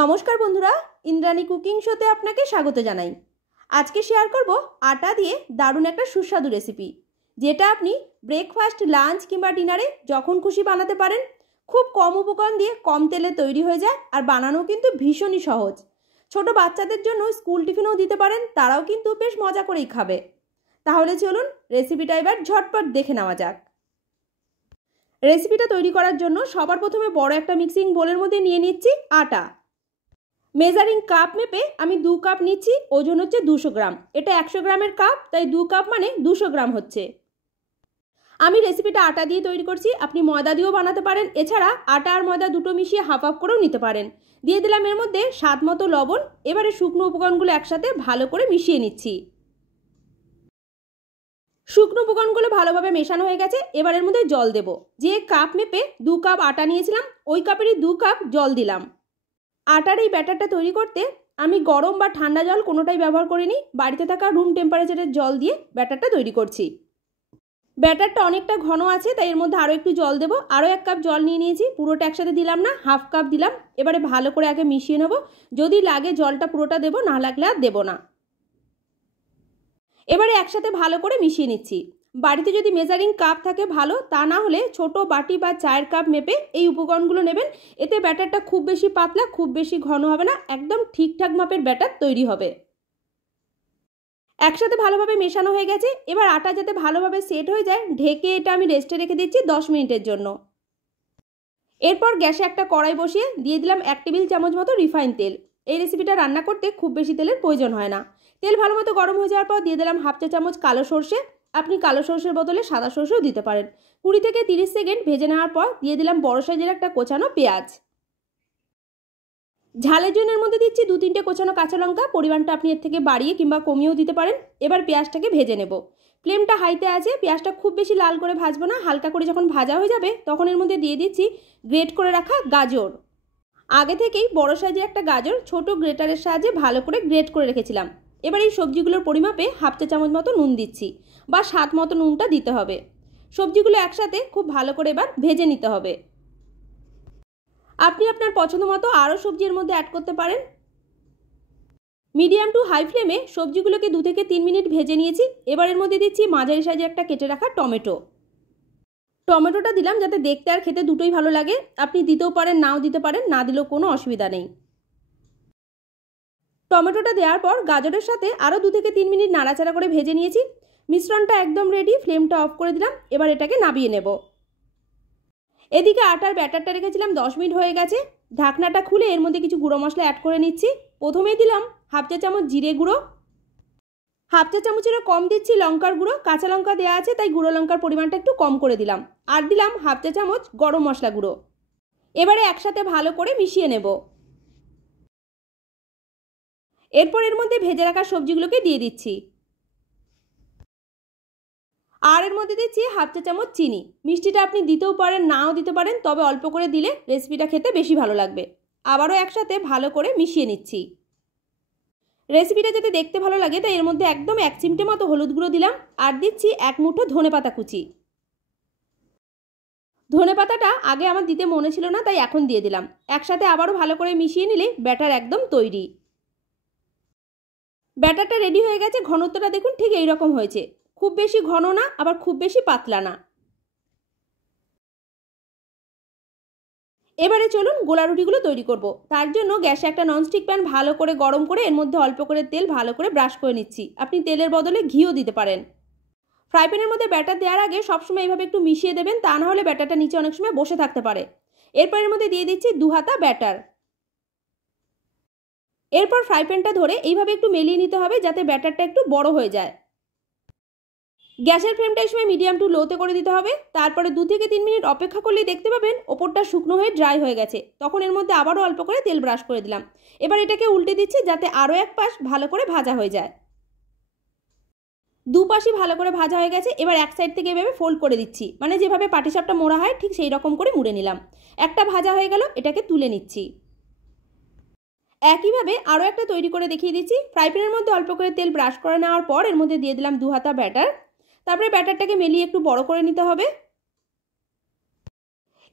নমস্কার বন্ধুরা, ইন্দ্রাণী কুকিং শোতে আপনাকে স্বাগত জানাই। আজকে শেয়ার করব আটা দিয়ে দারুণ একটা সুস্বাদু রেসিপি, যেটা আপনি ব্রেকফাস্ট, লাঞ্চ কিংবা ডিনারে যখন খুশি বানাতে পারেন। খুব কম উপকরণ দিয়ে কম তেলে তৈরি হয়ে যায়, আর বানানো কিন্তু ভীষণই সহজ। ছোট বাচ্চাদের জন্য স্কুল টিফিনেও দিতে পারেন, তারাও কিন্তু বেশ মজা করেই খাবে। তাহলে চলুন রেসিপিটা এবার ঝটপট দেখে নেওয়া যাক। রেসিপিটা তৈরি করার জন্য সবার প্রথমে বড় একটা মিক্সিং বোলের মধ্যে নিয়ে নিচ্ছি আটা। মেজারিং কাপ মেপে আমি 2 কাপ নিচ্ছি, ওজন হচ্ছে 200 গ্রাম। এটা 100 গ্রামের কাপ, তাই 2 কাপ মানে 200 গ্রাম হচ্ছে। আমি রেসিপিটা আটা দিয়ে তৈরি করছি, আপনি ময়দা দিয়েও বানাতে পারেন। এছাড়া আটা আর ময়দা দুটো মিশিয়ে হাফ হাফ করেও নিতে পারেন। দিয়ে দিলাম এর মধ্যে স্বাদ মতো লবণ। এবারে শুকনো উপকরণগুলো একসাথে ভালো করে মিশিয়ে নিচ্ছি। শুকনো উপকরণগুলো ভালোভাবে মেশানো হয়ে গেছে। এবার এর মধ্যে জল দেব। যে কাপ মেপে 2 কাপ আটা নিয়েছিলাম, ওই কাপেরই 2 কাপ জল দিলাম। আটার এই ব্যাটারটা তৈরি করতে আমি গরম বা ঠান্ডা জল কোনোটাই ব্যবহার করিনি, বাড়িতে থাকা রুম টেম্পারেচারের জল দিয়ে ব্যাটারটা তৈরি করছি। ব্যাটারটা অনেকটা ঘন আছে, তাই এর মধ্যে আরও একটু জল দেবো। আরও 1 কাপ জল নিয়ে নিয়েছি, পুরোটা একসাথে দিলাম না, হাফ কাপ দিলাম। এবারে ভালো করে আগে মিশিয়ে নেব। যদি লাগে জলটা পুরোটা দেবো, না লাগলে আর দেবো না। এবারে একসাথে ভালো করে মিশিয়ে নিচ্ছি। বাড়িতে যদি মেজারিং কাপ থাকে ভালো, তা না হলে ছোট বাটি বা চায়ের কাপ মেপে এই উপকরণগুলো নেবেন। এতে ব্যাটারটা খুব বেশি পাতলা, খুব বেশি ঘন হবে না, একদম ঠিকঠাক মাপের ব্যাটার তৈরি হবে। একসাথে ভালোভাবে মেশানো হয়ে গেছে। এবার আটা যাতে ভালোভাবে সেট হয়ে যায়, ঢেকে এটা আমি রেস্টে রেখে দিচ্ছি 10 মিনিটের জন্য। এরপর গ্যাসে একটা কড়াই বসিয়ে দিয়ে দিলাম 1 টেবিল চামচ মতো রিফাইন তেল। এই রেসিপিটা রান্না করতে খুব বেশি তেলের প্রয়োজন হয় না। তেল ভালো মতো গরম হয়ে যাওয়ার পর দিয়ে দিলাম হাফ চা চামচ কালো সর্ষে। আপনি কালো সর্ষের বদলে সাদা সর্ষেও দিতে পারেন। 20 থেকে 30 সেকেন্ড ভেজে নেওয়ার পর দিয়ে দিলাম বড় সাইজের একটা কোচানো পেঁয়াজ। ঝালের জন্য এর মধ্যে দিচ্ছি 2-3টে কোচানো কাঁচা লঙ্কা। পরিমাণটা আপনি এর থেকে বাড়িয়ে কিংবা কমিয়েও দিতে পারেন। এবার পেঁয়াজটাকে ভেজে নেব। ফ্লেমটা হাইতে আছে। পেঁয়াজটা খুব বেশি লাল করে ভাজবো না, হালকা করে যখন ভাজা হয়ে যাবে তখন এর মধ্যে দিয়ে দিচ্ছি গ্রেট করে রাখা গাজর। আগে থেকেই বড় সাইজের একটা গাজর ছোট গ্রেটারের সাহায্যে ভালো করে গ্রেট করে রেখেছিলাম। এবার এই সবজিগুলোর পরিমাপে হাফ চা চামচ মতো নুন দিচ্ছি, বা স্বাদ মতো নুনটা দিতে হবে। সবজিগুলো একসাথে খুব ভালো করে এবার ভেজে নিতে হবে। আপনি আপনার পছন্দ মতো আরও সবজি এর মধ্যে অ্যাড করতে পারেন। মিডিয়াম টু হাই ফ্লেমে সবজিগুলোকে 2 থেকে 3 মিনিট ভেজে নিয়েছি। এবার এর মধ্যে দিচ্ছি মাঝারি সাইজের একটা কেটে রাখা টমেটো। টমেটোটা দিলাম যাতে দেখতে আর খেতে দুটোই ভালো লাগে। আপনি দিতেও পারেন, নাও দিতে পারেন, না দিলেও কোনো অসুবিধা নেই। টমেটোটা দেওয়ার পর গাজরের সাথে আরও 2 থেকে 3 মিনিট নাড়াচাড়া করে ভেজে নিয়েছি। মিশ্রণটা একদম রেডি। ফ্লেমটা অফ করে দিলাম। এবার এটাকে নামিয়ে নেব। এদিকে আটার ব্যাটারটা রেখেছিলাম 10 মিনিট হয়ে গেছে। ঢাকনাটা খুলে এর মধ্যে কিছু গুঁড়ো মশলা অ্যাড করে নিচ্ছি। প্রথমেই দিলাম হাফ চা চামচ জিরে গুঁড়ো, হাফ চা চামচেরও কম দিচ্ছি লঙ্কার গুঁড়ো। কাঁচা লঙ্কা দেওয়া আছে তাই গুঁড়ো লঙ্কার পরিমাণটা একটু কম করে দিলাম। আর দিলাম হাফ চা চামচ গরম মশলা গুঁড়ো। এবারে একসাথে ভালো করে মিশিয়ে নেব। এরপর এর মধ্যে ভেজে রাখা সবজিগুলোকে দিয়ে দিচ্ছি। আর এর মধ্যে দিচ্ছি হাফ চা চামচ চিনি। মিষ্টিটা আপনি দিতেও পারেন, নাও দিতে পারেন, তবে অল্প করে দিলে রেসিপিটা খেতে বেশি ভালো লাগবে। আবারও একসাথে ভালো করে মিশিয়ে নিচ্ছি। রেসিপিটা যাতে দেখতে ভালো লাগে তাই এর মধ্যে একদম 1 চিমটে মতো হলুদ গুঁড়ো দিলাম। আর দিচ্ছি 1 মুঠো ধনেপাতা কুচি। ধনেপাতাটা আগে আমার দিতে মনে ছিল না, তাই এখন দিয়ে দিলাম। একসাথে আবারও ভালো করে মিশিয়ে নিলে ব্যাটার একদম তৈরি। ব্যাটারটা রেডি হয়ে গেছে। ঘনত্বটা দেখুন ঠিক এই রকম হয়েছে। খুব বেশি ঘন না, আবার খুব বেশি পাতলা না। এবারে চলুন গোলা রুটিগুলো তৈরি করব। তার জন্য গ্যাসে একটা ননস্টিক প্যান ভালো করে গরম করে এর মধ্যে অল্প করে তেল ভালো করে ব্রাশ করে নিচ্ছি। আপনি তেলের বদলে ঘিও দিতে পারেন। ফ্রাই প্যানের মধ্যে ব্যাটার দেওয়ার আগে সবসময় এইভাবে একটু মিশিয়ে দেবেন, তা না হলে ব্যাটারটা নিচে অনেক সময় বসে থাকতে পারে। এরপর এর মধ্যে দিয়ে দিচ্ছি 2 হাতা ব্যাটার। এরপর ফ্রাই প্যানটা ধরে এইভাবে একটু মেলিয়ে নিতে হবে যাতে ব্যাটারটা একটু বড় হয়ে যায়। গ্যাসের ফ্লেমটা এই সময় মিডিয়াম টু লোতে করে দিতে হবে। তারপরে 2 থেকে 3 মিনিট অপেক্ষা করলেই দেখতে পাবেন ওপরটা শুকনো হয়ে ড্রাই হয়ে গেছে। তখন এর মধ্যে আবারও অল্প করে তেল ব্রাশ করে দিলাম। এবার এটাকে উল্টে দিচ্ছি যাতে আরও এক পাশ ভালো করে ভাজা হয়ে যায়। দুপাশই ভালো করে ভাজা হয়ে গেছে। এবার এক সাইড থেকে এভাবে ফোল্ড করে দিচ্ছি, মানে যেভাবে পাটিসাপটা মোড়া হয় ঠিক সেই রকম করে মুড়ে নিলাম। একটা ভাজা হয়ে গেল, এটাকে তুলে নিচ্ছি। একইভাবে আরও একটা তৈরি করে দেখিয়ে দিচ্ছি। ফ্রাই প্যানের মধ্যে অল্প করে তেল ব্রাশ করে নেওয়ার পর এর মধ্যে দিয়ে দিলাম 2 হাতা ব্যাটার। তারপরে ব্যাটারটাকে মেলিয়ে একটু বড় করে নিতে হবে।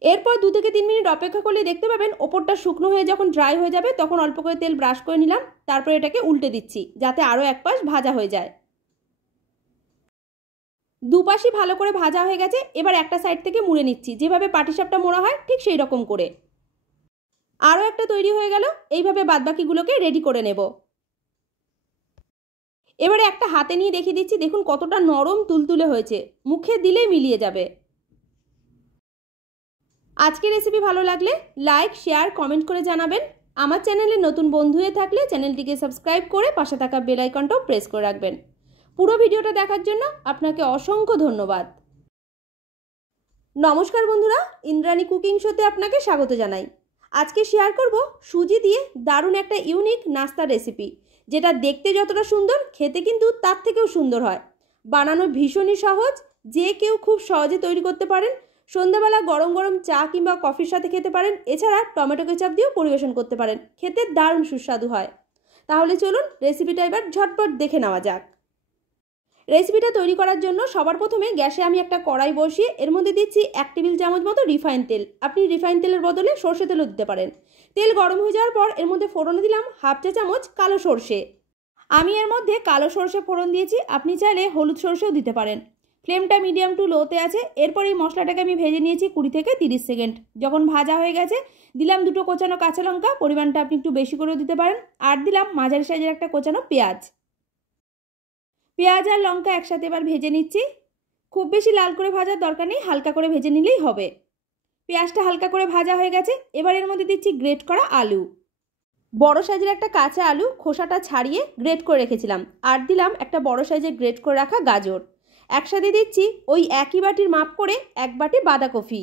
এরপর 2 থেকে 3 মিনিট অপেক্ষা করলে দেখতে পাবেন ওপরটা শুকনো হয়ে যখন ড্রাই হয়ে যাবে তখন অল্প করে তেল ব্রাশ করে নিলাম। তারপর এটাকে উল্টে দিচ্ছি যাতে আরও এক পাশ ভাজা হয়ে যায়। দুপাশই ভালো করে ভাজা হয়ে গেছে। এবার একটা সাইড থেকে মুড়ে নিচ্ছি, যেভাবে পাটিসাপটা মোড়া হয় ঠিক সেই রকম করে। আরও একটা তৈরি হয়ে গেল। এইভাবে বাদবাকিগুলোকে রেডি করে নেব। এবারে একটা হাতে নিয়ে দেখিয়ে দিচ্ছি, দেখুন কতটা নরম তুলতুলে হয়েছে, মুখে দিলেই মিলিয়ে যাবে। আজকের রেসিপি ভালো লাগলে লাইক, শেয়ার, কমেন্ট করে জানাবেন। আমার চ্যানেলে নতুন বন্ধু হয়ে থাকলে চ্যানেলটিকে সাবস্ক্রাইব করে পাশে থাকা বেল আইকনটাও প্রেস করে রাখবেন। পুরো ভিডিওটা দেখার জন্য আপনাকে অসংখ্য ধন্যবাদ। নমস্কার বন্ধুরা, ইন্দ্রাণী কুকিং শোতে আপনাকে স্বাগত জানাই। আজকে শেয়ার করব সুজি দিয়ে দারুণ একটা ইউনিক নাস্তার রেসিপি, যেটা দেখতে যতটা সুন্দর খেতে কিন্তু তার থেকেও সুন্দর হয়। বানানো ভীষণই সহজ, যে কেউ খুব সহজে তৈরি করতে পারেন। সন্ধ্যাবেলা গরম গরম চা কিংবা কফির সাথে খেতে পারেন। এছাড়া টমেটো কেচাপ দিয়েও পরিবেশন করতে পারেন, খেতে দারুণ সুস্বাদু হয়। তাহলে চলুন রেসিপিটা এবার ঝটপট দেখে নেওয়া যাক। রেসিপিটা তৈরি করার জন্য সবার প্রথমে গ্যাসে আমি একটা কড়াই বসিয়ে এর মধ্যে দিচ্ছি 1 টেবিল চামচ মতো রিফাইন তেল। আপনি রিফাইন তেলের বদলে সর্ষে তেলও দিতে পারেন। তেল গরম হয়ে যাওয়ার পর এর মধ্যে ফোড়নে দিলাম 1/2 চা চামচ কালো সর্ষে। আমি এর মধ্যে কালো সর্ষে ফোড়ন দিয়েছি, আপনি চাইলে হলুদ সর্ষেও দিতে পারেন। ফ্লেমটা মিডিয়াম টু লোতে আছে। এরপর এই মশলাটাকে আমি ভেজে নিয়েছি 20 থেকে 30 সেকেন্ড। যখন ভাজা হয়ে গেছে দিলাম 2টো কোচানো কাঁচা লঙ্কা, পরিমাণটা আপনি একটু বেশি করেও দিতে পারেন। আর দিলাম মাঝারি সাইজের একটা কোচানো পেঁয়াজ। পেঁয়াজ আর লঙ্কা একসাথে এবার ভেজে নিচ্ছি। খুব বেশি লাল করে ভাজার দরকার নেই, হালকা করে ভেজে নিলেই হবে। পেঁয়াজটা হালকা করে ভাজা হয়ে গেছে। এবার এর মধ্যে দিচ্ছি গ্রেট করা আলু। বড় সাইজের একটা কাঁচা আলু খোসাটা ছাড়িয়ে গ্রেট করে রেখেছিলাম। আর দিলাম একটা বড় সাইজের গ্রেট করে রাখা গাজর। একসাথে দিচ্ছি ওই একই বাটির মাপ করে 1 বাটি বাঁধাকপি।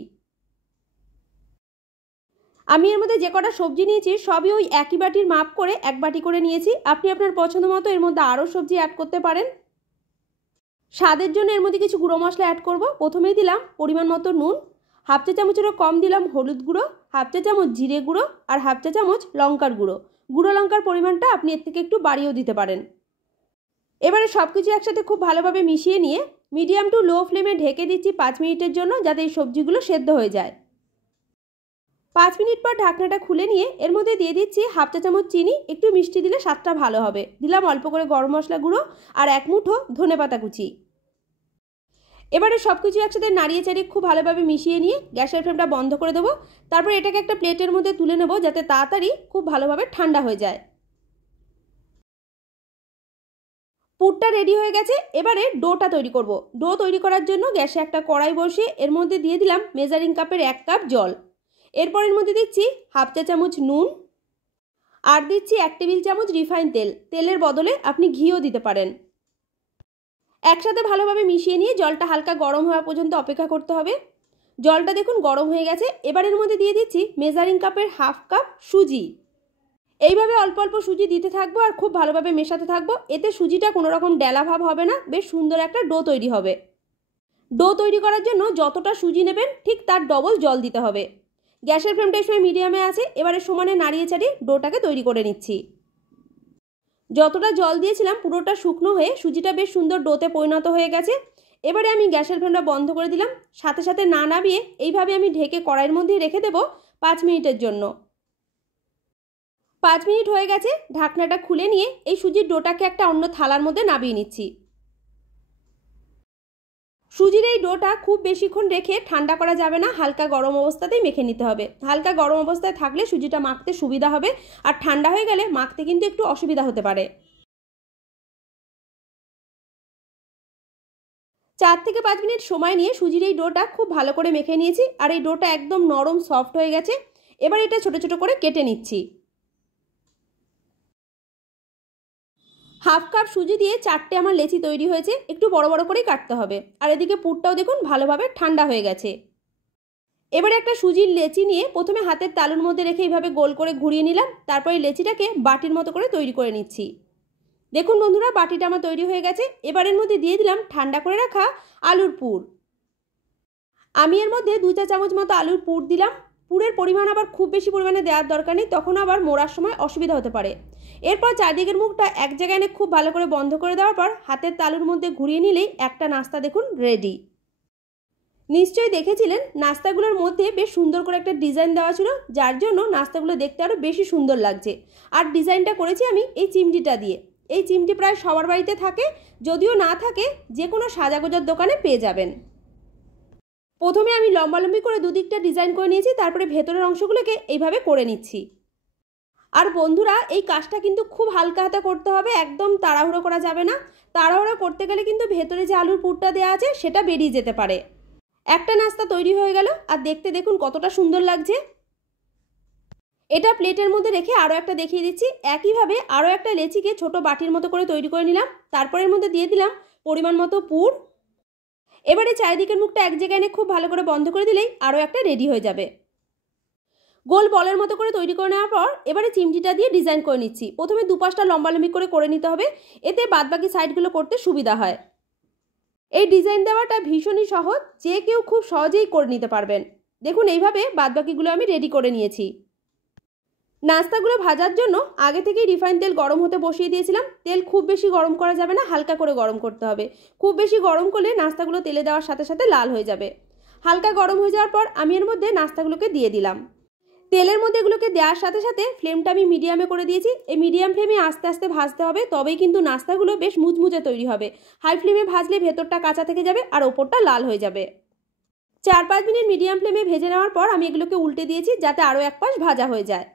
আমি এর মধ্যে যে কটা সবজি নিয়েছি সবই ওই একই বাটির মাপ করে 1 বাটি করে নিয়েছি। আপনি আপনার পছন্দ মতো এর মধ্যে আরও সবজি অ্যাড করতে পারেন। স্বাদের জন্য এর মধ্যে কিছু গুঁড়ো মশলা অ্যাড করব। প্রথমেই দিলাম পরিমাণ মতো নুন, 1/2 চা চামচেরও কম দিলাম হলুদ গুঁড়ো, 1/2 চা চামচ জিরে গুঁড়ো আর 1/2 চা চামচ লঙ্কার গুঁড়ো। গুঁড়ো লঙ্কার পরিমাণটা আপনি এর থেকে একটু বাড়িয়েও দিতে পারেন। এবারে সব কিছু একসাথে খুব ভালোভাবে মিশিয়ে নিয়ে মিডিয়াম টু লো ফ্লেমে ঢেকে দিচ্ছি 5 মিনিটের জন্য, যাতে এই সবজিগুলো সেদ্ধ হয়ে যায়। 5 মিনিট পর ঢাকনাটা খুলে নিয়ে এর মধ্যে দিয়ে দিচ্ছি 1/2 চা চামচ চিনি। একটু মিষ্টি দিলে স্বাদটা ভালো হবে। দিলাম অল্প করে গরম মশলা গুঁড়ো আর 1 মুঠো ধনেপাতা কুচি। এবারে সব কিছু একসাথে নাড়িয়ে চাড়িয়ে খুব ভালোভাবে মিশিয়ে নিয়ে গ্যাসের ফ্লেমটা বন্ধ করে দেবো। তারপর এটাকে একটা প্লেটের মধ্যে তুলে নেব, যাতে তাড়াতাড়ি খুব ভালোভাবে ঠান্ডা হয়ে যায়। পুরটা রেডি হয়ে গেছে। এবারে ডোটা তৈরি করব। ডো তৈরি করার জন্য গ্যাসে একটা কড়াই বসিয়ে এর মধ্যে দিয়ে দিলাম মেজারিং কাপের 1 কাপ জল। এরপর এর মধ্যে দিচ্ছি 1/2 চা চামচ নুন আর দিচ্ছি 1 টেবিল চামচ রিফাইন তেল। তেলের বদলে আপনি ঘিও দিতে পারেন। একসাথে ভালোভাবে মিশিয়ে নিয়ে জলটা হালকা গরম হওয়া পর্যন্ত অপেক্ষা করতে হবে। জলটা দেখুন গরম হয়ে গেছে। এবার এর মধ্যে দিয়ে দিচ্ছি মেজারিং কাপের 1/2 কাপ সুজি। এইভাবে অল্প অল্প সুজি দিতে থাকবো আর খুব ভালোভাবে মেশাতে থাকবো। এতে সুজিটা কোনো রকম ডেলা ভাব হবে না, বেশ সুন্দর একটা ডো তৈরি হবে। ডো তৈরি করার জন্য যতটা সুজি নেবেন ঠিক তার ডবল জল দিতে হবে। গ্যাসের ফ্লেমটা এই সময় মিডিয়ামে আছে। এবারে সমানে নাড়িয়ে চাড়িয়ে ডোটাকে তৈরি করে নিচ্ছি। যতটা জল দিয়েছিলাম পুরোটা শুকনো হয়ে সুজিটা বেশ সুন্দর ডোতে পরিণত হয়ে গেছে। এবারে আমি গ্যাসের ফ্লেমটা বন্ধ করে দিলাম। সাথে সাথে না নামিয়ে এইভাবে আমি ঢেকে কড়াইয়ের মধ্যেই রেখে দেবো 5 মিনিটের জন্য। 5 মিনিট হয়ে গেছে। ঢাকনাটা খুলে নিয়ে এই সুজির ডোটাকে একটা অন্য থালার মধ্যে নামিয়ে নিচ্ছি। সুজির এই ডোটা খুব বেশিক্ষণ রেখে ঠান্ডা করা যাবে না, হালকা গরম অবস্থাতেই মেখে নিতে হবে। হালকা গরম অবস্থায় থাকলে সুজিটা মাখতে সুবিধা হবে, আর ঠান্ডা হয়ে গেলে মাখতে কিন্তু একটু অসুবিধা হতে পারে। 4 থেকে 5 মিনিট সময় নিয়ে সুজির এই ডোটা খুব ভালো করে মেখে নিয়েছি, আর এই ডোটা একদম নরম সফট হয়ে গেছে। এবার এটা ছোট ছোট করে কেটে নিচ্ছি। 1/2 কাপ সুজি দিয়ে 4টে আমার লেচি তৈরি হয়েছে। একটু বড় বড় করেই কাটতে হবে। আর এদিকে পুরটাও দেখুন ভালোভাবে ঠান্ডা হয়ে গেছে। এবারে একটা সুজির লেচি নিয়ে প্রথমে হাতের তালুর মধ্যে রেখে এইভাবে গোল করে ঘুরিয়ে নিলাম। তারপরে লেচিটাকে বাটির মতো করে তৈরি করে নিচ্ছি। দেখুন বন্ধুরা, বাটিটা আমার তৈরি হয়ে গেছে। এবার এর মধ্যে দিয়ে দিলাম ঠান্ডা করে রাখা আলুর পুর। আমি এর মধ্যে 2 চা চামচ মতো আলুর পুর দিলাম। পুরের পরিমাণ আবার খুব বেশি পরিমাণে দেওয়ার দরকার নেই, তখন আবার মোড়ার সময় অসুবিধা হতে পারে। এরপর চারদিকের মুখটা এক জায়গায় এনে খুব ভালো করে বন্ধ করে দেওয়ার পর হাতের তালুর মধ্যে ঘুরিয়ে নিলেই একটা নাস্তা দেখুন রেডি। নিশ্চয়ই দেখেছিলেন নাস্তাগুলোর মধ্যে বেশ সুন্দর করে একটা ডিজাইন দেওয়া ছিল, যার জন্য নাস্তাগুলো দেখতে আরও বেশি সুন্দর লাগছে। আর ডিজাইনটা করেছি আমি এই চিমটিটা দিয়ে। এই চিমটি প্রায় সবার বাড়িতে থাকে, যদিও না থাকে যে কোনো সাজাগোজার দোকানে পেয়ে যাবেন। প্রথমে আমি লম্বালম্বি করে দুদিকটা ডিজাইন করে নিয়েছি, তারপরে ভেতরের অংশগুলোকে এইভাবে করে নিচ্ছি। আর বন্ধুরা, এই কাজটা কিন্তু খুব হালকা হাতে করতে হবে, একদম তাড়াহুড়ো করা যাবে না। তাড়াহুড়ো করতে গেলে কিন্তু ভেতরে যে আলুর পুরটা দেওয়া আছে সেটা বেরিয়ে যেতে পারে। একটা নাস্তা তৈরি হয়ে গেল, আর দেখতে দেখুন কতটা সুন্দর লাগছে। এটা প্লেটের মধ্যে রেখে আরও একটা দেখিয়ে দিচ্ছি। একইভাবে আরও একটা লেচিকে ছোট বাটির মতো করে তৈরি করে নিলাম, তারপর এর মধ্যে দিয়ে দিলাম পরিমাণ মতো পুর। এবারে চারিদিকের মুখটা এক জায়গায় এনে খুব ভালো করে বন্ধ করে দিলেই আরও একটা রেডি হয়ে যাবে। গোল বলের মতো করে তৈরি করে নেওয়ার পর এবারে চিমটিটা দিয়ে ডিজাইন করে নিচ্ছি। প্রথমে দুপাশটা লম্বালম্বি করে নিতে হবে, এতে বাদবাকি সাইডগুলো করতে সুবিধা হয়। এই ডিজাইন দেওয়াটা ভীষণই সহজ, যে কেউ খুব সহজেই করে নিতে পারবেন। দেখুন এইভাবে বাদবাকিগুলো আমি রেডি করে নিয়েছি। নাস্তাগুলো ভাজার জন্য আগে থেকেই রিফাইন তেল গরম হতে বসিয়ে দিয়েছিলাম। তেল খুব বেশি গরম করা যাবে না, হালকা করে গরম করতে হবে। খুব বেশি গরম করলে নাস্তাগুলো তেলে দেওয়ার সাথে সাথে লাল হয়ে যাবে। হালকা গরম হয়ে যাওয়ার পর আমি এর মধ্যে নাস্তাগুলোকে দিয়ে দিলাম। তেলের মধ্যে এগুলোকে দেওয়ার সাথে সাথে ফ্লেমটা আমি মিডিয়ামে করে দিয়েছি। এই মিডিয়াম ফ্লেমে আস্তে আস্তে ভাজতে হবে, তবেই কিন্তু নাস্তাগুলো বেশ মুচমুচে তৈরি হবে। হাই ফ্লেমে ভাজলে ভেতরটা কাঁচা থেকে যাবে আর ওপরটা লাল হয়ে যাবে। 4-5 মিনিট মিডিয়াম ফ্লেমে ভেজে নেওয়ার পর আমি এগুলোকে উল্টে দিয়েছি, যাতে আরও এক পাশ ভাজা হয়ে যায়।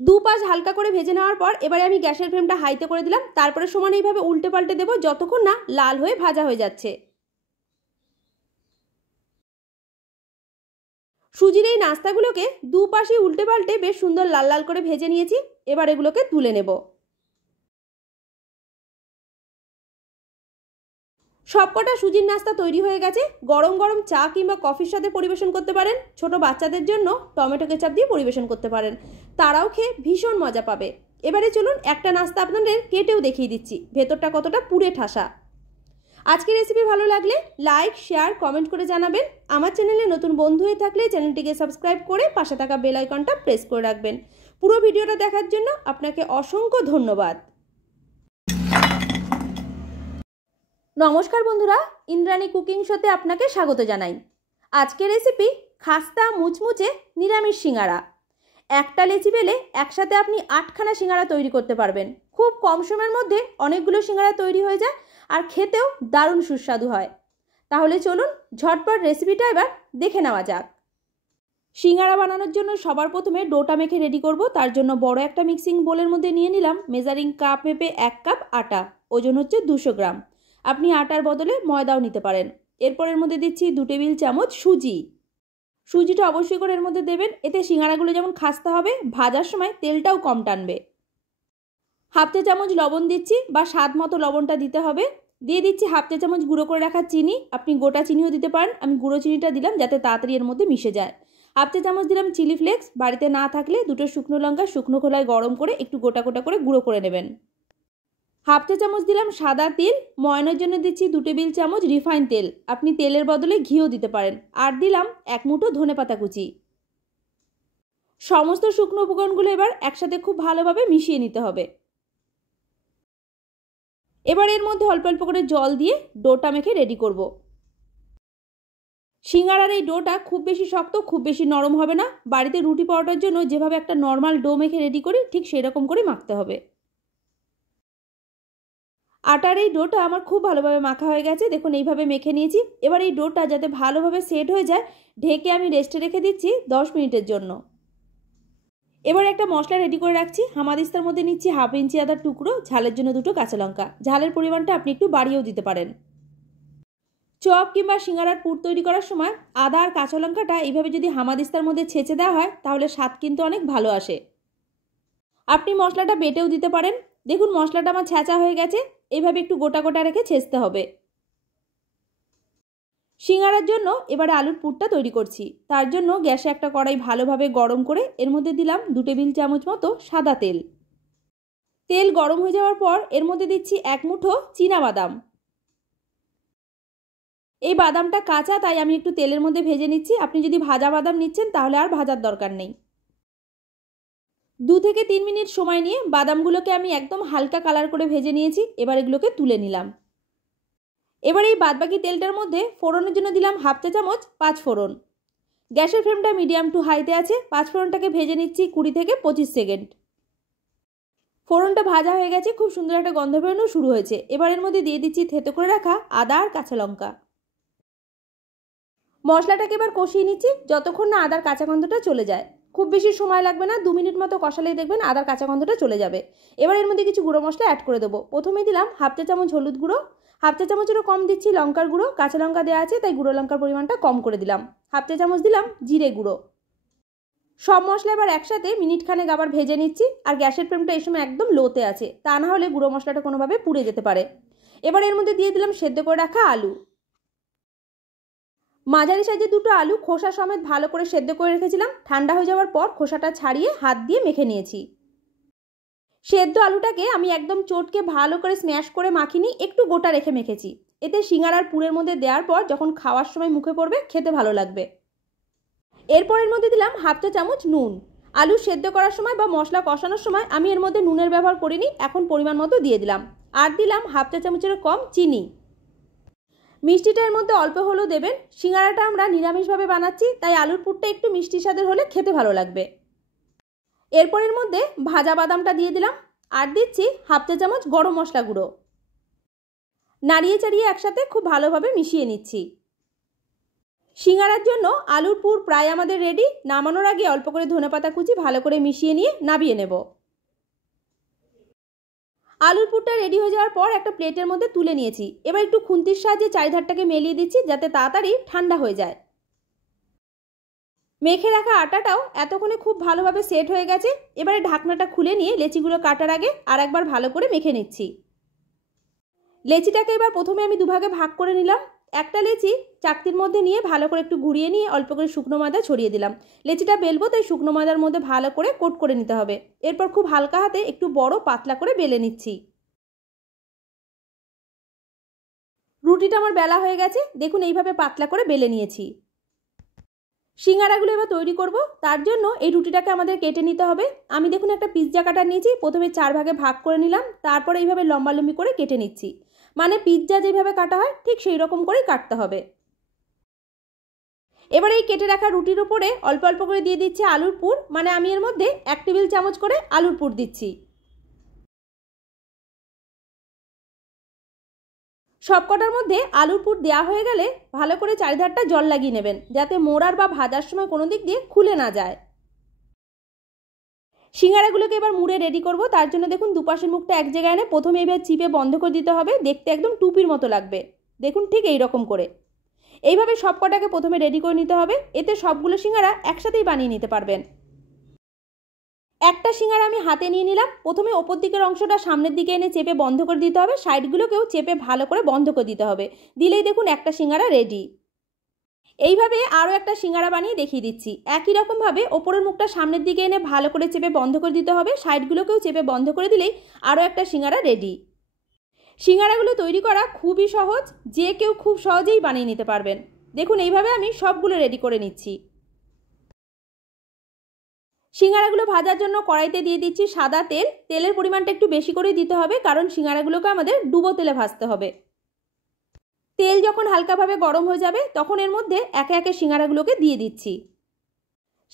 দুপাশ হালকা করে ভেজে নেওয়ার পর এবারে আমি গ্যাসের ফ্লেমটা হাইতে করে দিলাম, তারপরে সমান এইভাবে উল্টে পাল্টে দেবো যতক্ষণ না লাল হয়ে ভাজা হয়ে যাচ্ছে। সুজির এই নাস্তাগুলোকে দুপাশে উল্টে পাল্টে বেশ সুন্দর লাল লাল করে ভেজে নিয়েছি। এবার এগুলোকে তুলে নেব। সবকটা সুজির নাস্তা তৈরি হয়ে গেছে। গরম গরম চা কিংবা কফির সাথে পরিবেশন করতে পারেন। ছোট বাচ্চাদের জন্য টমেটো কেচাপ দিয়ে পরিবেশন করতে পারেন, তারাও খেয়ে ভীষণ মজা পাবে। এবারে চলুন একটা নাস্তা আপনাদের কেটেও দেখিয়ে দিচ্ছি ভেতরটা কতটা পুড়ে ঠাসা। আজকের রেসিপি ভালো লাগলে লাইক, শেয়ার, কমেন্ট করে জানাবেন। আমার চ্যানেলে নতুন বন্ধু হয়ে থাকলে চ্যানেলটিকে সাবস্ক্রাইব করে পাশে থাকা বেল আইকনটা প্রেস করে রাখবেন। পুরো ভিডিওটা দেখার জন্য আপনাকে অসংখ্য ধন্যবাদ। নমস্কার বন্ধুরা, ইন্দ্রাণী কুকিং শোতে আপনাকে স্বাগত জানাই। আজকের রেসিপি খাস্তা মুচমুচে নিরামিষ সিঙ্গারা। একটা লেচি পেলে একসাথে আপনি 8খানা সিঙ্গারা তৈরি করতে পারবেন। খুব কম সময়ের মধ্যে অনেকগুলো সিঙ্গারা তৈরি হয়ে যায়, আর খেতেও দারুণ সুস্বাদু হয়। তাহলে চলুন ঝটপট রেসিপিটা এবার দেখে নেওয়া যাক। সিঙ্গারা বানানোর জন্য সবার প্রথমে ডোটা মেখে রেডি করব। তার জন্য বড় একটা মিক্সিং বোলের মধ্যে নিয়ে নিলাম মেজারিং কাপ মেপে 1 কাপ আটা, ওজন হচ্ছে 200 গ্রাম। আপনি আটার বদলে ময়দাও নিতে পারেন। এরপর এর মধ্যে দিচ্ছি 2 টেবিল চামচ সুজি। সুজিটা অবশ্যই করে এর মধ্যে দেবেন, এতে সিঙ্গারাগুলো যেমন খাস্তা হবে, ভাজার সময় তেলটাও কম টানবে। হাফ চা চামচ লবণ দিচ্ছি, বা স্বাদ মতো লবণটা দিতে হবে। দিয়ে দিচ্ছি হাফ চা চামচ গুঁড়ো করে রাখা চিনি। আপনি গোটা চিনিও দিতে পারেন, আমি গুঁড়ো চিনিটা দিলাম যাতে তাড়াতাড়ি এর মধ্যে মিশে যায়। হাফ চা চামচ দিলাম চিলি ফ্লেক্স। বাড়িতে না থাকলে 2টো শুকনো লঙ্কা শুকনো খোলায় গরম করে একটু গোটা গোটা করে গুঁড়ো করে নেবেন। হাফ চা চামচ দিলাম সাদা তিল। ময়নের জন্য দিচ্ছি 2 টেবিল চামচ রিফাইন তেল। আপনি তেলের বদলে ঘিও দিতে পারেন। আর দিলাম 1 মুঠো ধনেপাতা কুচি। সমস্ত শুকনো উপকরণগুলো এবার একসাথে খুব ভালোভাবে মিশিয়ে নিতে হবে। এবার এর মধ্যে অল্প অল্প করে জল দিয়ে ডোটা মেখে রেডি করব। সিঙ্গারার এই ডোটা খুব বেশি শক্ত, খুব বেশি নরম হবে না। বাড়িতে রুটি পরোটার জন্য যেভাবে একটা নর্মাল ডো মেখে রেডি করি, ঠিক সেরকম করে মাখতে হবে। আটার এই ডোটা আমার খুব ভালোভাবে মাখা হয়ে গেছে। দেখুন এইভাবে মেখে নিয়েছি। এবার এই ডোটা যাতে ভালোভাবে সেট হয়ে যায়, ঢেকে আমি রেস্টে রেখে দিচ্ছি 10 মিনিটের জন্য। এবার একটা মশলা রেডি করে রাখছি। হামাদিস্তার মধ্যে নিচ্ছি 1/2 ইঞ্চি আদার টুকরো, ঝালের জন্য 2টো কাঁচা লঙ্কা। ঝালের পরিমাণটা আপনি একটু বাড়িয়েও দিতে পারেন। চপ কিংবা সিঙ্গারার পুর তৈরি করার সময় আদা আর কাঁচা লঙ্কাটা এইভাবে যদি হামাদিস্তার মধ্যে ছেঁচে দেওয়া হয়, তাহলে স্বাদ কিন্তু অনেক ভালো আসে। আপনি মশলাটা বেটেও দিতে পারেন। দেখুন মশলাটা আমার ছেঁচা হয়ে গেছে। এইভাবে একটু গোটা গোটা রেখে ছেঁচতে হবে। সিঙ্গারার জন্য এবারে আলুর পুরটা তৈরি করছি। তার জন্য গ্যাসে একটা কড়াই ভালোভাবে গরম করে এর মধ্যে দিলাম 2 টেবিল চামচ মতো সাদা তেল। তেল গরম হয়ে যাওয়ার পর এর মধ্যে দিচ্ছি 1 মুঠো চীনা বাদাম। এই বাদামটা কাঁচা, তাই আমি একটু তেলের মধ্যে ভেজে নিচ্ছি। আপনি যদি ভাজা বাদাম নিচ্ছেন তাহলে আর ভাজার দরকার নেই। 2 থেকে 3 মিনিট সময় নিয়ে বাদামগুলোকে আমি একদম হালকা কালার করে ভেজে নিয়েছি। এবার এগুলোকে তুলে নিলাম। এবার এই বাদবাকি তেলটার মধ্যে ফোড়নের জন্য দিলাম হাফ চা চামচ 5 ফোড়ন। গ্যাসের ফ্লেমটা মিডিয়াম টু হাইতে আছে। 5 ফোড়নটাকে ভেজে নিচ্ছি 20 থেকে 25 সেকেন্ড। ফোড়নটা ভাজা হয়ে গেছে, খুব সুন্দর একটা গন্ধ বেরোনো শুরু হয়েছে। এবার এর মধ্যে দিয়ে দিচ্ছি থেতো করে রাখা আদা আর কাঁচা লঙ্কা। মশলাটাকে এবার কষিয়ে নিচ্ছি যতক্ষণ না আদার কাঁচা গন্ধটা চলে যায়। খুব বেশি সময় লাগবে না, 2 মিনিট মতো কষালেই দেখবেন আদার কাঁচা গন্ধটা চলে যাবে। এবার এর মধ্যে কিছু গুঁড়ো মশলা অ্যাড করে দেবো। প্রথমে দিলাম হাফ চা চামচ হলুদ গুঁড়ো, হাফ চা চামচেরও কম দিচ্ছি লঙ্কার গুঁড়ো। কাঁচা লঙ্কা দেওয়া আছে তাই গুঁড়ো লঙ্কার পরিমাণটা কম করে দিলাম। হাফ চা চামচ দিলাম জিরে গুঁড়ো। সব মশলা এবার একসাথে মিনিট খানেক আবার ভেজে নিচ্ছি। আর গ্যাসের ফ্লেমটা এই সময় একদম লোতে আছে, তা না হলে গুঁড়ো মশলাটা কোনোভাবে পুড়ে যেতে পারে। এবার এর মধ্যে দিয়ে দিলাম সেদ্ধ করে রাখা আলু। মাঝারি সাইজের দুটো আলু খোসা সমেত ভালো করে সেদ্ধ করে রেখেছিলাম। ঠান্ডা হয়ে যাওয়ার পর খোসাটা ছাড়িয়ে হাত দিয়ে মেখে নিয়েছি। সেদ্ধ আলুটাকে আমি একদম চটকে ভালো করে স্ম্যাশ করে মাখিনি, একটু গোটা রেখে মেখেছি। এতে সিঙ্গারার পুরের মধ্যে দেওয়ার পর যখন খাওয়ার সময় মুখে পড়বে খেতে ভালো লাগবে। এরপর এর মধ্যে দিলাম হাফ চা চামচ নুন। আলু সেদ্ধ করার সময় বা মশলা কষানোর সময় আমি এর মধ্যে নুনের ব্যবহার করিনি, এখন পরিমাণ মতো দিয়ে দিলাম। আর দিলাম হাফ চা চামচের কম চিনি। মিষ্টিটা এর মধ্যে অল্প হলেও দেবেন। সিঙ্গারাটা আমরা নিরামিষভাবে বানাচ্ছি তাই আলুর পুরটা একটু মিষ্টি স্বাদের হলে খেতে ভালো লাগবে। এরপর এর মধ্যে ভাজা বাদামটা দিয়ে দিলাম। আর দিচ্ছি হাফ চা চামচ গরম মশলা গুঁড়ো। নাড়িয়ে চাড়িয়ে একসাথে খুব ভালোভাবে মিশিয়ে নিচ্ছি। সিঙ্গারার জন্য আলুর পুর প্রায় আমাদের রেডি। নামানোর আগে অল্প করে ধনেপাতা কুচি ভালো করে মিশিয়ে নিয়ে নামিয়ে নেব। আলুর পুরটা রেডি হয়ে যাওয়ার পর একটা প্লেটের মধ্যে তুলে নিয়েছি। এবার একটু খুন্তির সাহায্যে চারিধারটাকে মেলিয়ে দিচ্ছি যাতে তাড়াতাড়ি ঠান্ডা হয়ে যায়। মেখে রাখা আটাটাও এতক্ষণে খুব ভালোভাবে সেট হয়ে গেছে। এবারে ঢাকনাটা খুলে নিয়ে লেচিগুলো কাটার আগে আর একবার ভালো করে মেখে নিচ্ছি। লেচিটাকে এবার প্রথমে আমি দুভাগে ভাগ করে নিলাম। একটা লেচি চাকতির মধ্যে নিয়ে ভালো করে একটু ঘুরিয়ে নিয়ে অল্প করে শুকনো ময়দা ছড়িয়ে দিলাম। লেচিটা বেলবো তাই শুকনো ময়দার মধ্যে ভালো করে কোট করে নিতে হবে। এরপর খুব হালকা হাতে একটু বড় পাতলা করে বেলে নিচ্ছি। রুটিটা আমার বেলা হয়ে গেছে, দেখুন এইভাবে পাতলা করে বেলে নিয়েছি। সিঙ্গারাগুলো এবার তৈরি করব, তার জন্য এই রুটিটাকে আমাদের কেটে নিতে হবে। আমি দেখুন একটা পিৎজা কাটার নিয়েছি, প্রথমে 4 ভাগে ভাগ করে নিলাম, তারপরে এইভাবে লম্বালম্বি করে কেটে নিচ্ছি। মানে পিৎজা যেভাবে কাটা হয় ঠিক সেই রকম করেই কাটতে হবে। এবার এই কেটে রাখা রুটির উপরে অল্প অল্প করে দিয়ে দিচ্ছি আলুর পুর। মানে আমি এর মধ্যে 1 টেবিল চামচ করে আলুর পুর দিচ্ছি। সবকটার মধ্যে আলুর পুর দেওয়া হয়ে গেলে ভালো করে চারিধারটা জল লাগিয়ে নেবেন যাতে মোড়ার বা ভাজার সময় কোনো দিক দিয়ে খুলে না যায়। সিঙ্গারাগুলোকে এবার মুড়ে রেডি করব, তার জন্য দেখুন দুপাশের মুখটা এক জায়গায় এনে প্রথমে এবার চিপে বন্ধ করে দিতে হবে। দেখতে একদম টুপির মতো লাগবে, দেখুন ঠিক এই রকম করে। এইভাবে সবকটাকে প্রথমে রেডি করে নিতে হবে, এতে সবগুলো সিঙ্গারা একসাথেই বানিয়ে নিতে পারবেন। একটা সিঙ্গারা আমি হাতে নিয়ে নিলাম। প্রথমে ওপর দিকের অংশটা সামনের দিকে এনে চেপে বন্ধ করে দিতে হবে, সাইডগুলোকেও চেপে ভালো করে বন্ধ করে দিতে হবে। দিলেই দেখুন একটা সিঙ্গারা রেডি। এইভাবে আরও একটা সিঙ্গারা বানিয়ে দেখিয়ে দিচ্ছি। একই রকমভাবে ওপরের মুখটা সামনের দিকে এনে ভালো করে চেপে বন্ধ করে দিতে হবে, সাইডগুলোকেও চেপে বন্ধ করে দিলেই আরও একটা সিঙ্গারা রেডি। সিঙ্গারাগুলো তৈরি করা খুবই সহজ, যে কেউ খুব সহজেই বানিয়ে নিতে পারবেন। দেখুন এইভাবে আমি সবগুলো রেডি করে নিচ্ছি। সিঙ্গারাগুলো ভাজার জন্য কড়াইতে দিয়ে দিচ্ছি সাদা তেল। তেলের পরিমাণটা একটু বেশি করে দিতে হবে কারণ সিঙ্গারাগুলোকে আমাদের ডুবো তেলে ভাজতে হবে। তেল যখন হালকাভাবে গরম হয়ে যাবে তখন এর মধ্যে একে একে সিঙ্গারাগুলোকে দিয়ে দিচ্ছি।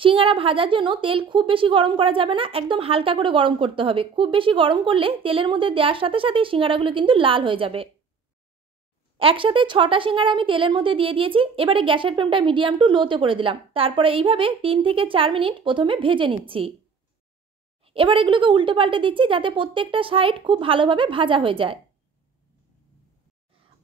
সিঙ্গারা ভাজার জন্য তেল খুব বেশি গরম করা যাবে না, একদম হালকা করে গরম করতে হবে। খুব বেশি গরম করলে তেলের মধ্যে দেওয়ার সাথে সাথে সিঙ্গারাগুলো কিন্তু লাল হয়ে যাবে। একসাথে 6টা সিঙ্গারা আমি তেলের মধ্যে দিয়ে দিয়েছি। এবারে গ্যাসের ফ্লেমটা মিডিয়াম টু লোতে করে দিলাম। তারপরে এইভাবে 3 থেকে 4 মিনিট প্রথমে ভেজে নিচ্ছি। এবার এগুলোকে উল্টে পাল্টে দিচ্ছি যাতে প্রত্যেকটা সাইড খুব ভালোভাবে ভাজা হয়ে যায়।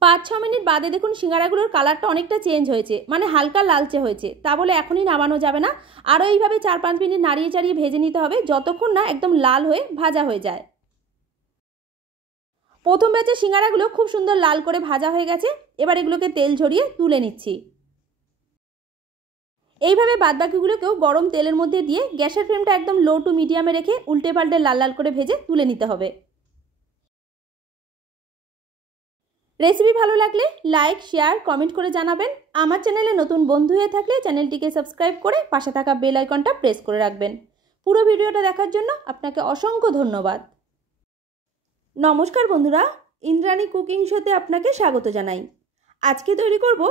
5-6 মিনিট বাদে দেখুন সিঙ্গারাগুলোর কালারটা অনেকটা চেঞ্জ হয়েছে, মানে হালকা লালচে হয়েছে। তা বলে এখনই নামানো যাবে না, আরও এইভাবে 4-5 মিনিট নাড়িয়ে চাড়িয়ে ভেজে নিতে হবে যতক্ষণ না একদম লাল হয়ে ভাজা হয়ে যায়। প্রথম ব্যাচের সিঙ্গারাগুলো খুব সুন্দর লাল করে ভাজা হয়ে গেছে। এবার এগুলোকে তেল ঝরিয়ে তুলে নিচ্ছি। এইভাবে বাদবাকিগুলোকেও গরম তেলের মধ্যে দিয়ে গ্যাসের ফ্লেমটা একদম লো টু মিডিয়ামে রেখে উল্টে পাল্টে লাল লাল করে ভেজে তুলে নিতে হবে। রেসিপি ভালো লাগলে লাইক, শেয়ার, কমেন্ট করে জানাবেন। আমার চ্যানেলে নতুন বন্ধু হয়ে থাকলে চ্যানেলটিকে সাবস্ক্রাইব করে পাশে থাকা বেল আইকনটা প্রেস করে রাখবেন। পুরো ভিডিওটা দেখার জন্য আপনাকে অসংখ্য ধন্যবাদ। নমস্কার বন্ধুরা। ইন্দ্রাণী কুকিং শোতে আপনাকে স্বাগত জানাই। আজকে তৈরি করব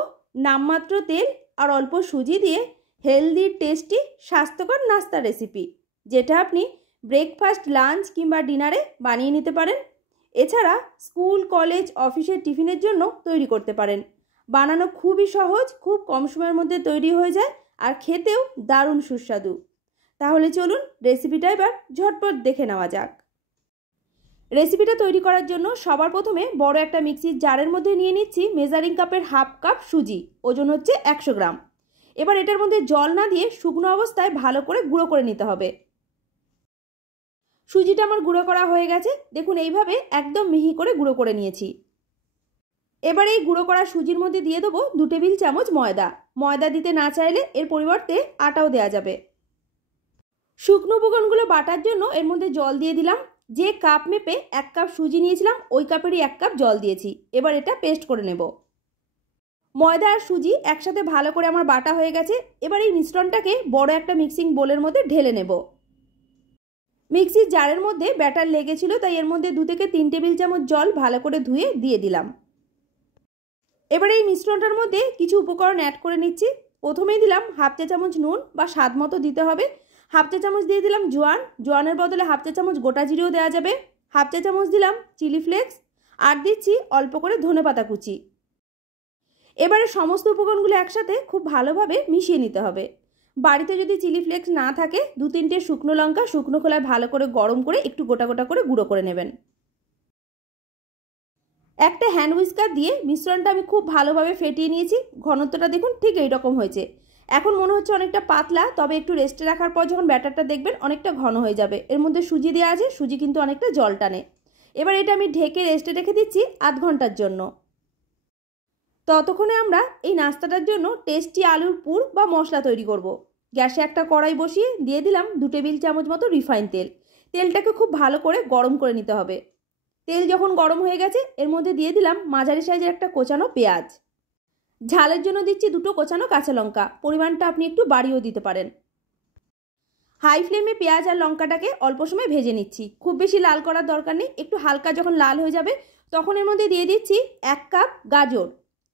নামমাত্র তেল আর অল্প সুজি দিয়ে হেলদি টেস্টি স্বাস্থ্যকর নাস্তা রেসিপি, যেটা আপনি ব্রেকফাস্ট, লাঞ্চ কিংবা ডিনারে বানিয়ে নিতে পারেন। এছাড়া স্কুল, কলেজ, অফিসের টিফিনের জন্য তৈরি করতে পারেন। বানানো খুবই সহজ, খুব কম সময়ের মধ্যে তৈরি হয়ে যায় আর খেতেও দারুণ সুস্বাদু। তাহলে চলুন রেসিপিটা এবার ঝটপট দেখে নেওয়া যাক। রেসিপিটা তৈরি করার জন্য সবার প্রথমে বড় একটা মিক্সির জারের মধ্যে নিয়ে নিচ্ছি মেজারিং কাপের হাফ কাপ সুজি, ওজন হচ্ছে 100 গ্রাম। এবার এটার মধ্যে জল না দিয়ে শুকনো অবস্থায় ভালো করে গুঁড়ো করে নিতে হবে। সুজিটা আমার গুঁড়ো করা হয়ে গেছে, দেখুন এইভাবে একদম মিহি করে গুঁড়ো করে নিয়েছি। এবার এই গুঁড়ো করা সুজির মধ্যে দিয়ে দেবো 2 টেবিল চামচ ময়দা। ময়দা দিতে না চাইলে এর পরিবর্তে আটাও দেওয়া যাবে। শুকনো উপকরণগুলো বাটার জন্য এর মধ্যে জল দিয়ে দিলাম। যে কাপ মেপে 1 কাপ সুজি নিয়েছিলাম ওই কাপেরই 1 কাপ জল দিয়েছি। এবার এটা পেস্ট করে নেব। ময়দা আর সুজি একসাথে ভালো করে আমার বাটা হয়ে গেছে। এবার এই মিশ্রণটাকে বড় একটা মিক্সিং বোলের মধ্যে ঢেলে নেব। মিক্সির জারের মধ্যে ব্যাটার লেগেছিল, তাই এর মধ্যে 2 থেকে 3 টেবিল চামচ জল ভালো করে ধুয়ে দিয়ে দিলাম। এবার এই মিশ্রণটার মধ্যে কিছু উপকরণ অ্যাড করে নিচ্ছি। প্রথমেই দিলাম হাফ চা চামচ নুন, বা স্বাদ মতো দিতে হবে। হাফ চা চামচ দিয়ে দিলাম জোয়ান, জোয়ানের বদলে হাফ চা চামচ গোটা জিরেও দেওয়া যাবে। হাফ চা চামচ দিলাম চিলি ফ্লেক্স, আর দিচ্ছি অল্প করে ধনেপাতা কুচি। এবারে সমস্ত উপকরণগুলো একসাথে খুব ভালোভাবে মিশিয়ে নিতে হবে। বাড়িতে যদি চিলি ফ্লেক্স না থাকে 2-3টে শুকনো লঙ্কা শুকনো খোলায় ভালো করে গরম করে একটু গোটা গোটা করে গুঁড়ো করে নেবেন। একটা হ্যান্ড হুইস্কার দিয়ে মিশ্রণটা আমি খুব ভালোভাবে ফেটিয়ে নিয়েছি। ঘনত্বটা দেখুন ঠিক এইরকম হয়েছে। এখন মনে হচ্ছে অনেকটা পাতলা, তবে একটু রেস্টে রাখার পর যখন ব্যাটারটা দেখবেন অনেকটা ঘন হয়ে যাবে। এর মধ্যে সুজি দেওয়া আছে, সুজি কিন্তু অনেকটা জল টানে। এবার এটা আমি ঢেকে রেস্টে রেখে দিচ্ছি আধ ঘন্টার জন্য। ততক্ষণে আমরা এই নাস্তাটার জন্য টেস্টি আলুর পুর বা মশলা তৈরি করব। গ্যাসে একটা কড়াই বসিয়ে দিয়ে দিলাম 2 টেবিল চামচ মতো রিফাইন তেল। তেলটাকে খুব ভালো করে গরম করে নিতে হবে। তেল যখন গরম হয়ে গেছে এর মধ্যে দিয়ে দিলাম মাঝারি সাইজের একটা কোচানো পেঁয়াজ। ঝালের জন্য দিচ্ছি 2টো কোচানো কাঁচা লঙ্কা, পরিমাণটা আপনি একটু বাড়িয়েও দিতে পারেন। হাই ফ্লেমে পেঁয়াজ আর লঙ্কাটাকে অল্প সময় ভেজে নিচ্ছি। খুব বেশি লাল করার দরকার নেই, একটু হালকা যখন লাল হয়ে যাবে তখন এর মধ্যে দিয়ে দিচ্ছি 1 কাপ গাজর।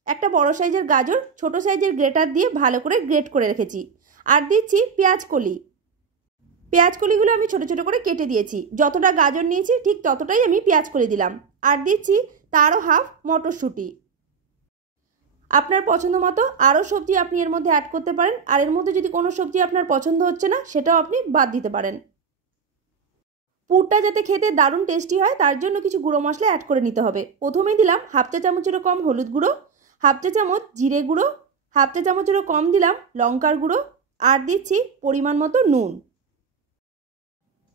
একটা বড় সাইজের গাজর ছোট সাইজের গ্রেটার দিয়ে ভালো করে গ্রেট করে রেখেছি। আর দিচ্ছি পেঁয়াজ কলি। পেঁয়াজ কলিগুলো আমি ছোট ছোট করে কেটে দিয়েছি। যতটা গাজর নিয়েছি ঠিক ততটাই আমি পেঁয়াজ কলি দিলাম। আর দিচ্ছি তারও হাফ মটরশুঁটি। আপনার পছন্দ মতো আরও সবজি আপনি এর মধ্যে অ্যাড করতে পারেন। আর এর মধ্যে যদি কোনো সবজি আপনার পছন্দ হচ্ছে না সেটাও আপনি বাদ দিতে পারেন। পুরটা যাতে খেতে দারুণ টেস্টি হয় তার জন্য কিছু গুঁড়ো মশলা অ্যাড করে নিতে হবে। প্রথমেই দিলাম হাফ চা চামচেরও কম হলুদ গুঁড়ো, হাফ চা চামচ জিরে গুঁড়ো, হাফ চা চামচেরও কম দিলাম লঙ্কার গুঁড়ো, আর দিচ্ছি পরিমাণ মতো নুন।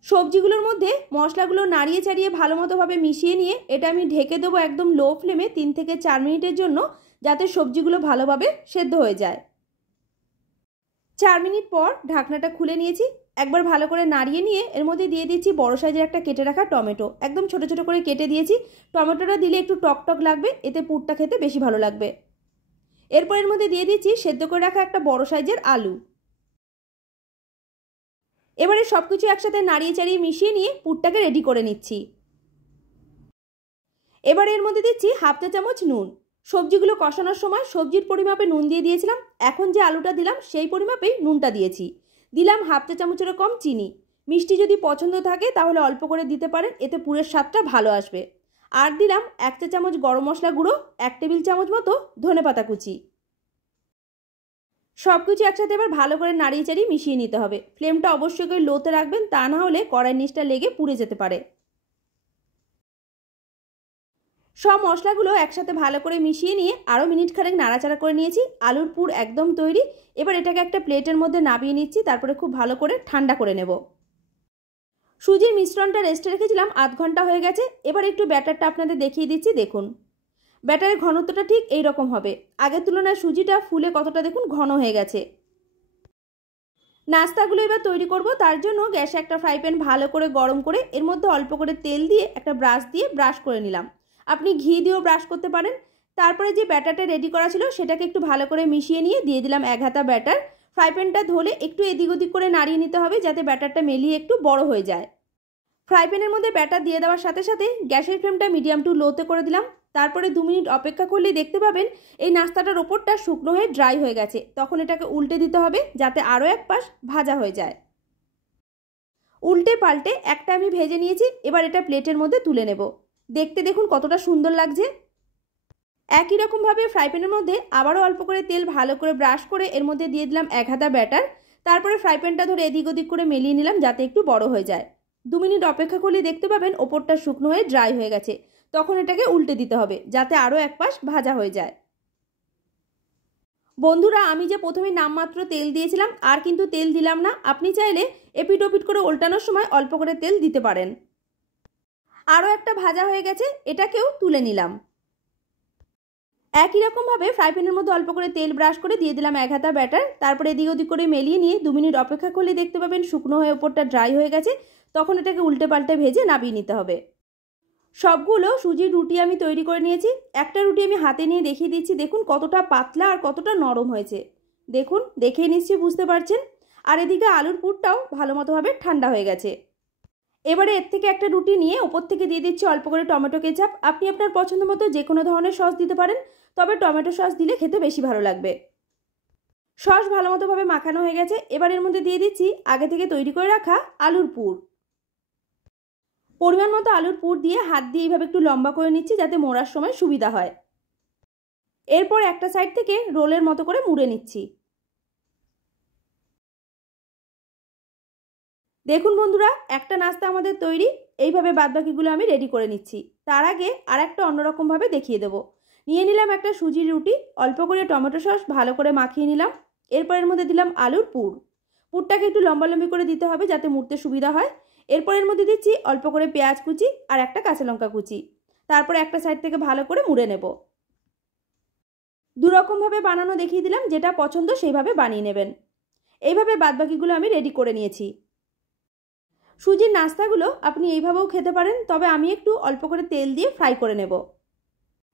সবজিগুলোর মধ্যে মশলাগুলো নাড়িয়ে চাড়িয়ে ভালো মতোভাবে মিশিয়ে নিয়ে এটা আমি ঢেকে দেবো একদম লো ফ্লেমে 3 থেকে 4 মিনিটের জন্য, যাতে সবজিগুলো ভালোভাবে সেদ্ধ হয়ে যায়। 4 মিনিট পর ঢাকনাটা খুলে নিয়েছি। একবার ভালো করে নাড়িয়ে নিয়ে এর মধ্যে দিয়ে দিচ্ছি বড় সাইজের একটা কেটে রাখা টমেটো। একদম ছোট ছোট করে কেটে দিয়েছি। টমেটোটা দিলে একটু টক টক লাগবে, এতে পুরটা খেতে বেশি ভালো লাগবে। এরপর এর মধ্যে দিয়ে দিচ্ছি সেদ্ধ করে রাখা একটা বড় সাইজের আলু। এবারে সবকিছু একসাথে নাড়িয়ে চাড়িয়ে মিশিয়ে নিয়ে পুরটাকে রেডি করে নিচ্ছি। এবার এর মধ্যে দিচ্ছি হাফ চা চামচ নুন। সবজিগুলো কষানোর সময় সবজির পরিমাপে নুন দিয়ে দিয়েছিলাম, এখন যে আলুটা দিলাম সেই পরিমাপেই নুনটা দিয়েছি। দিলাম হাফ চা চামচেরও কম চিনি। মিষ্টি যদি পছন্দ থাকে তাহলে অল্প করে দিতে পারেন, এতে পুরের স্বাদটা ভালো আসবে। আর দিলাম 1 চা চামচ গরম মশলা গুঁড়ো, 1 টেবিল চামচ মতো ধনেপাতা কুচি। সবকিছু একসাথে এবার ভালো করে নাড়িয়ে চাড়িয়ে মিশিয়ে নিতে হবে। ফ্লেমটা অবশ্যই করে লোতে রাখবেন, তা না হলে কড়াইয়ের নিচটা লেগে পুড়ে যেতে পারে। সব মশলাগুলো একসাথে ভালো করে মিশিয়ে নিয়ে আরও মিনিট খানেক নাড়াচাড়া করে নিয়েছি। আলুর পুর একদম তৈরি। এবার এটাকে একটা প্লেটের মধ্যে নামিয়ে নিচ্ছি, তারপরে খুব ভালো করে ঠান্ডা করে নেব। সুজির মিশ্রণটা রেস্টে রেখেছিলাম আধ ঘন্টা হয়ে গেছে। এবার একটু ব্যাটারটা আপনাদের দেখিয়ে দিচ্ছি, দেখুন ব্যাটারের ঘনত্বটা ঠিক এই রকম হবে। আগের তুলনায় সুজিটা ফুলে কতটা দেখুন ঘন হয়ে গেছে। নাস্তাগুলো এবার তৈরি করব, তার জন্য গ্যাসে একটা ফ্রাই প্যান ভালো করে গরম করে এর মধ্যে অল্প করে তেল দিয়ে একটা ব্রাশ দিয়ে ব্রাশ করে নিলাম। আপনি ঘি দিয়েও ব্রাশ করতে পারেন। তারপরে যে ব্যাটারটা রেডি করা ছিল সেটাকে একটু ভালো করে মিশিয়ে নিয়ে দিয়ে দিলাম 1 হাতা ব্যাটার। ফ্রাই প্যানটা ধরে একটু এদিক ওদিক করে নাড়িয়ে নিতে হবে যাতে ব্যাটারটা মেলিয়ে একটু বড় হয়ে যায়। ফ্রাই প্যানের মধ্যে ব্যাটার দিয়ে দেওয়ার সাথে সাথে গ্যাসের ফ্লেমটা মিডিয়াম টু লোতে করে দিলাম। তারপরে 2 মিনিট অপেক্ষা করলেই দেখতে পাবেন এই নাস্তাটার ওপরটা শুকনো হয়ে ড্রাই হয়ে গেছে। তখন এটাকে উল্টে দিতে হবে যাতে আরও এক পাশ ভাজা হয়ে যায়। উল্টে পাল্টে একটা আমি ভেজে নিয়েছি। এবার এটা প্লেটের মধ্যে তুলে নেব। দেখতে দেখুন কতটা সুন্দর লাগছে। একই রকমভাবে ফ্রাই প্যানের মধ্যে আবারও অল্প করে তেল ভালো করে ব্রাশ করে এর মধ্যে দিয়ে দিলাম 1 হাতা ব্যাটার। তারপরে ফ্রাই প্যানটা ধরে এদিক ওদিক করে মেলিয়ে নিলাম যাতে একটু বড় হয়ে যায়। 2 মিনিট অপেক্ষা করলে দেখতে পাবেন ওপরটা শুকনো হয়ে ড্রাই হয়ে গেছে। তখন এটাকে উল্টে দিতে হবে যাতে আরও এক পাশ ভাজা হয়ে যায়। বন্ধুরা, আমি যে প্রথমে নামমাত্র তেল দিয়েছিলাম আর কিন্তু তেল দিলাম না। আপনি চাইলে এপিট ওপিট করে উল্টানোর সময় অল্প করে তেল দিতে পারেন। আরও একটা ভাজা হয়ে গেছে, এটাকেও তুলে নিলাম। একই রকমভাবে ফ্রাই প্যানের মধ্যে অল্প করে তেল ব্রাশ করে দিয়ে দিলাম 1 হাতা ব্যাটার। তারপরে এদিক ওদিক করে মেলিয়ে নিয়ে 2 মিনিট অপেক্ষা করলে দেখতে পাবেন শুকনো হয়ে ওপরটা ড্রাই হয়ে গেছে। তখন এটাকে উল্টে পাল্টে ভেজে নামিয়ে নিতে হবে। সবগুলো সুজির রুটি আমি তৈরি করে নিয়েছি। একটা রুটি আমি হাতে নিয়ে দেখিয়ে দিচ্ছি। দেখুন কতটা পাতলা আর কতটা নরম হয়েছে। দেখুন, দেখেই নিশ্চয়ই বুঝতে পারছেন। আর এদিকে আলুর পুরটাও ভালো মতোভাবে ঠান্ডা হয়ে গেছে। এবারে এর থেকে একটা রুটি নিয়ে ওপর থেকে দিয়ে দিচ্ছি অল্প করে টমেটো কেচাপ। আপনি আপনার পছন্দ মতো যে কোনো ধরনের সস দিতে পারেন, তবে টমেটো সস দিলে খেতে বেশি ভালো লাগবে। সস ভালো মতোভাবে মাখানো হয়ে গেছে। এবার এর মধ্যে দিয়ে দিচ্ছি আগে থেকে তৈরি করে রাখা আলুর পুর। পরিমাণ মতো আলুর পুর দিয়ে হাত দিয়ে এইভাবে একটু লম্বা করে নিচ্ছি যাতে মোড়ার সময় সুবিধা হয়। এরপর একটা সাইড থেকে রোলের মতো করে মুড়ে নিচ্ছি। দেখুন বন্ধুরা, একটা নাস্তা আমাদের তৈরি। এইভাবে বাদবাকিগুলো আমি রেডি করে নিচ্ছি। তার আগে আর একটা অন্যরকমভাবে দেখিয়ে দেবো। নিয়ে নিলাম একটা সুজির রুটি, অল্প করে টমেটো সস ভালো করে মাখিয়ে নিলাম। এরপর এর মধ্যে দিলাম আলুর পুর। পুরটাকে একটু লম্বালম্বি করে দিতে হবে যাতে মুড়তে সুবিধা হয়। এরপর এর মধ্যে দিচ্ছি অল্প করে পেঁয়াজ কুচি আর একটা কাঁচা লঙ্কা কুচি। তারপরে একটা সাইড থেকে ভালো করে মুড়ে নেব। দুরকমভাবে বানানো দেখিয়ে দিলাম, যেটা পছন্দ সেইভাবে বানিয়ে নেবেন। এইভাবে বাদবাকিগুলো আমি রেডি করে নিয়েছি। সুজির নাস্তাগুলো আপনি এইভাবেও খেতে পারেন, তবে আমি একটু অল্প করে তেল দিয়ে ফ্রাই করে নেব।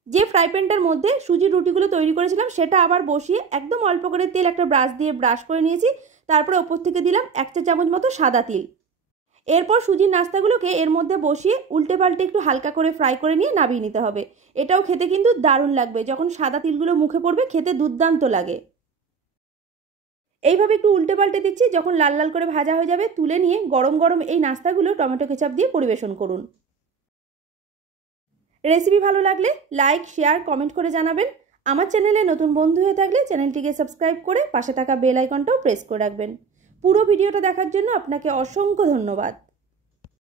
যে ফ্রাই প্যানটার মধ্যে সুজির রুটিগুলো তৈরি করেছিলাম সেটা আবার বসিয়ে একদম অল্প করে তেল একটা ব্রাশ দিয়ে ব্রাশ করে নিয়েছি। তারপরে ওপর থেকে দিলাম 1 চা চামচ মতো সাদা তিল। এরপর সুজির নাস্তাগুলোকে এর মধ্যে বসিয়ে উল্টে পাল্টে একটু হালকা করে ফ্রাই করে নিয়ে নামিয়ে নিতে হবে। এটাও খেতে কিন্তু দারুণ লাগবে। যখন সাদা তিলগুলো মুখে পড়বে খেতে দুর্দান্ত লাগে। এইভাবে একটু উল্টে পাল্টে দিচ্ছি। যখন লাল লাল করে ভাজা হয়ে যাবে তুলে নিয়ে গরম গরম এই নাস্তাগুলো টমেটো কেচাপ দিয়ে পরিবেশন করুন। রেসিপি ভালো লাগলে লাইক, শেয়ার, কমেন্ট করে জানাবেন। আমার চ্যানেলে নতুন বন্ধু হয়ে থাকলে চ্যানেলটিকে সাবস্ক্রাইব করে পাশে থাকা বেল আইকনটাও প্রেস করে রাখবেন। পুরো ভিডিওটা দেখার জন্য আপনাকে অসংখ্য ধন্যবাদ।